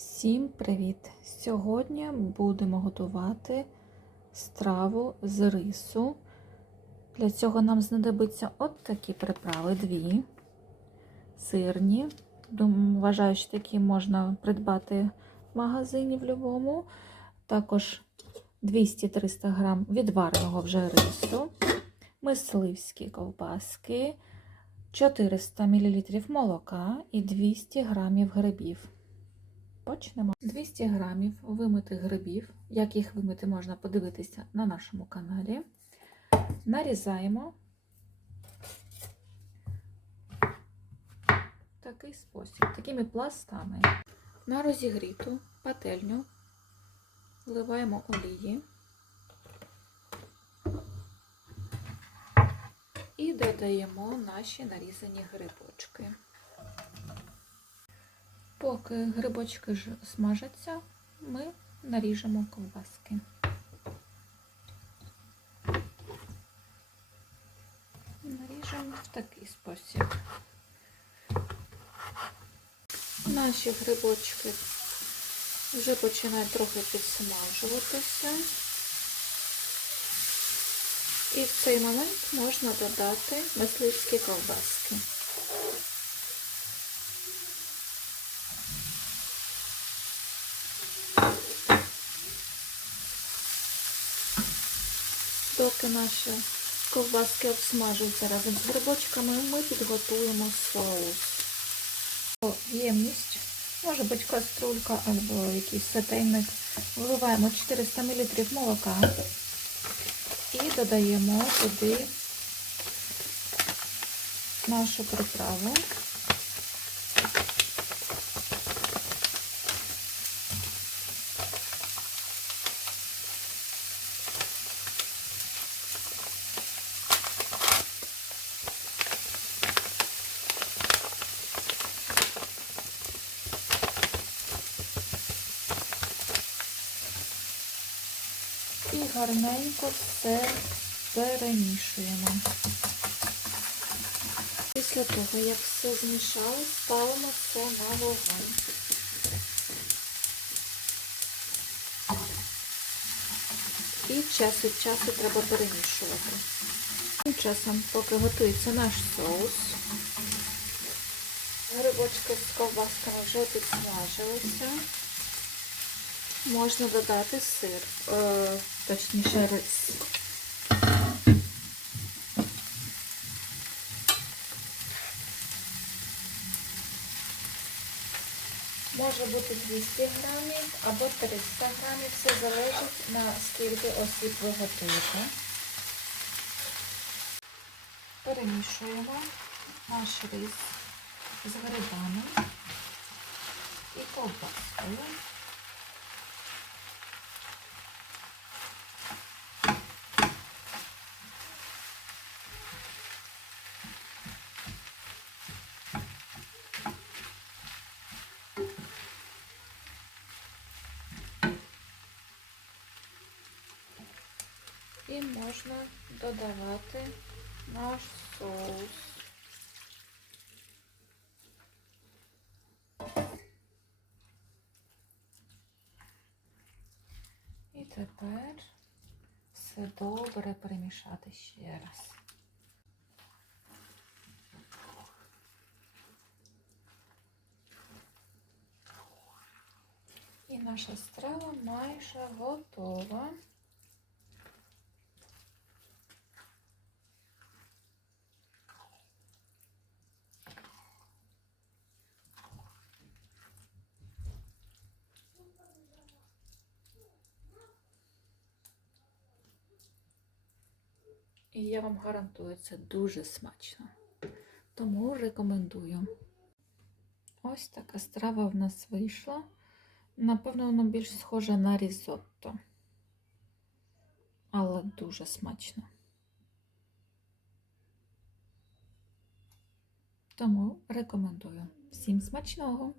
Всім привіт! Сьогодні будемо готувати страву з рису. Для цього нам знадобиться от такі приправи: дві сирні. Дум- Вважаю, що такі можна придбати в магазині в будь-якому. Також 200-300 грам відвареного вже рису, мисливські ковбаски, 400 мл молока і 200 грамів грибів. Почнемо. 200 грамів вимитих грибів. Як їх вимити, можна подивитися на нашому каналі. Нарізаємо в такий спосіб, такими пластами. На розігріту пательню вливаємо олії і додаємо наші нарізані грибочки. Поки грибочки ж смажаться, ми наріжемо ковбаски. Наріжемо в такий спосіб. Наші грибочки вже починають трохи підсмажуватися. І в цей момент можна додати мисливські ковбаски. Доки наші ковбаски обсмажуються разом з грибочками, ми підготуємо соус. Ємність, може бути каструлька або якийсь сотейник. Вливаємо 400 мл молока і додаємо туди нашу приправу. Гарненько все перемішуємо. Після того, як все змішалось, ставимо все на вогонь. І час від часу треба перемішувати. Тим часом, поки готується наш соус, грибочки з ковбасками вже підсмажилися. Можна додати сир, е, точніше рис. Може бути 200 грамів або 300 грамів, все залежить на скільки осіб ви готуєте. Перемішуємо наш рис з грибами і ковбаскою. І можна додавати наш соус. І тепер все добре перемішати ще раз. І наша страва майже готова. І я вам гарантую, це дуже смачно. Тому рекомендую. Ось така страва в нас вийшла. Напевно, воно більш схоже на різотто. Але дуже смачно. Тому рекомендую. Всім смачного!